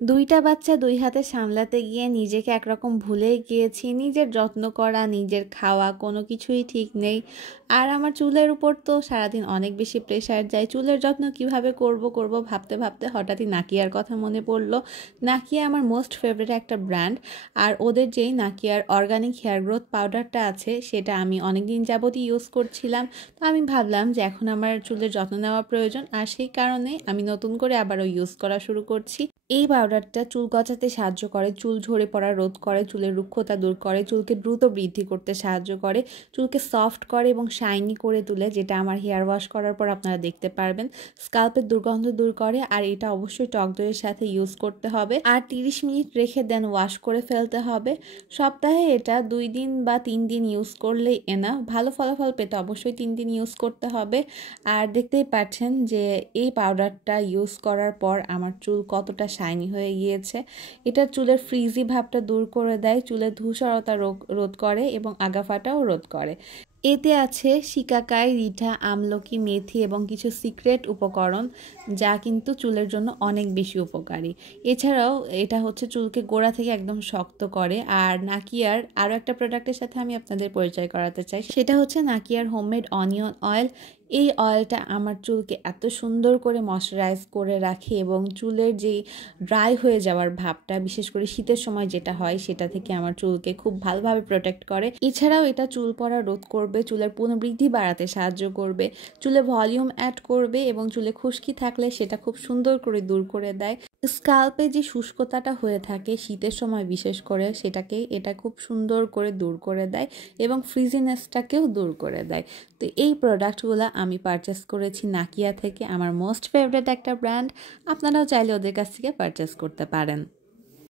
দুইটা বাচ্চা দুই হাতে সামলাতে গিয়ে নিজেকে একরকম ভুলেই গিয়েছি। নিজের যত্ন করা, নিজের খাওয়া কোনো কিছুই ঠিক নেই। আর আমার চুলের উপর তো সারাদিন অনেক বেশি প্রেশার যায়। চুলের যত্ন কিভাবে করব ভাবতে ভাবতে হঠাৎই নাকিয়ার কথা মনে পড়লো। নাকিয়া আমার মোস্ট ফেভারিট একটা ব্র্যান্ড। আর ওদের যেই নাকিয়ার অর্গানিক হেয়ার গ্রোথ পাউডারটা আছে সেটা আমি অনেক দিন যাবতই ইউজ করছিলাম। তো আমি ভাবলাম যে এখন আমার চুলের যত্ন নেওয়া প্রয়োজন, আর সেই কারণে আমি নতুন করে আবারও ইউজ করা শুরু করছি। এই পাউডারটা চুল গজাতে সাহায্য করে, চুল ঝরে পড়া রোধ করে, চুলের রুক্ষতা দূর করে, চুলকে দ্রুত বৃদ্ধি করতে সাহায্য করে, চুলকে সফট করে এবং শাইনি করে তুলে, যেটা আমার হেয়ার ওয়াশ করার পর আপনারা দেখতে পারবেন। স্কাল্পের দুর্গন্ধ দূর করে, আর এটা অবশ্যই টক দইয়ের সাথে ইউজ করতে হবে, আর 30 মিনিট রেখে দেন ওয়াশ করে ফেলতে হবে। সপ্তাহে এটা 2 দিন বা 3 দিন ইউজ করলেই এনাফ। ভালো ফলাফল পেতে অবশ্যই 3 দিন ইউজ করতে হবে। আর দেখতেই পাচ্ছেন যে এই পাউডারটা ইউজ করার পর আমার চুল কতটা শাইনি হয়ে গিয়েছে। এটা চুলের ফ্রিজি ভাবটা দূর করে দেয়, চুলের ধূসরতা রোধ করে এবং আগাফাটাও রোধ করে। এতে আছে শিকাকাই, রিঠা, আমলকি, মেথি এবং কিছু সিক্রেট উপকরণ, যা কিন্তু চুলের জন্য অনেক বেশি উপকারী। এছাড়াও এটা হচ্ছে চুলকে গোড়া থেকে একদম শক্ত করে। আর নাকিয়ার আরও একটা প্রোডাক্টের সাথে আমি আপনাদের পরিচয় করাতে চাই, সেটা হচ্ছে নাকিয়ার হোমমেড অনিয়ন অয়েল। এই অয়েলটা আমার চুলকে এত সুন্দর করে ময়শ্চারাইজ করে রাখে এবং চুলের যেই ড্রাই হয়ে যাওয়ার ভাবটা, বিশেষ করে শীতের সময় যেটা হয়, সেটা থেকে আমার চুলকে খুব ভালোভাবে প্রোটেক্ট করে। এছাড়াও এটা চুল পড়া রোধ করবে, চুলের পুনর্বৃদ্ধি বাড়াতে সাহায্য করবে, চুলে ভলিউম অ্যাড করবে এবং চুলে খুশকি থাকলে সেটা খুব সুন্দর করে দূর করে দেয়। স্কাল্পে যে শুষ্কতাটা হয়ে থাকে শীতের সময় বিশেষ করে, সেটাকে এটা খুব সুন্দর করে দূর করে দেয় এবং ফ্রিজিনেসটাকেও দূর করে দেয়। তো এই প্রোডাক্টগুলো আমি পারচেস করেছি নাকিয়া থেকে, আমার মোস্ট ফেভারিট একটা ব্র্যান্ড। আপনারাও চাইলে ওদের কাছ থেকে পারচেস করতে পারেন।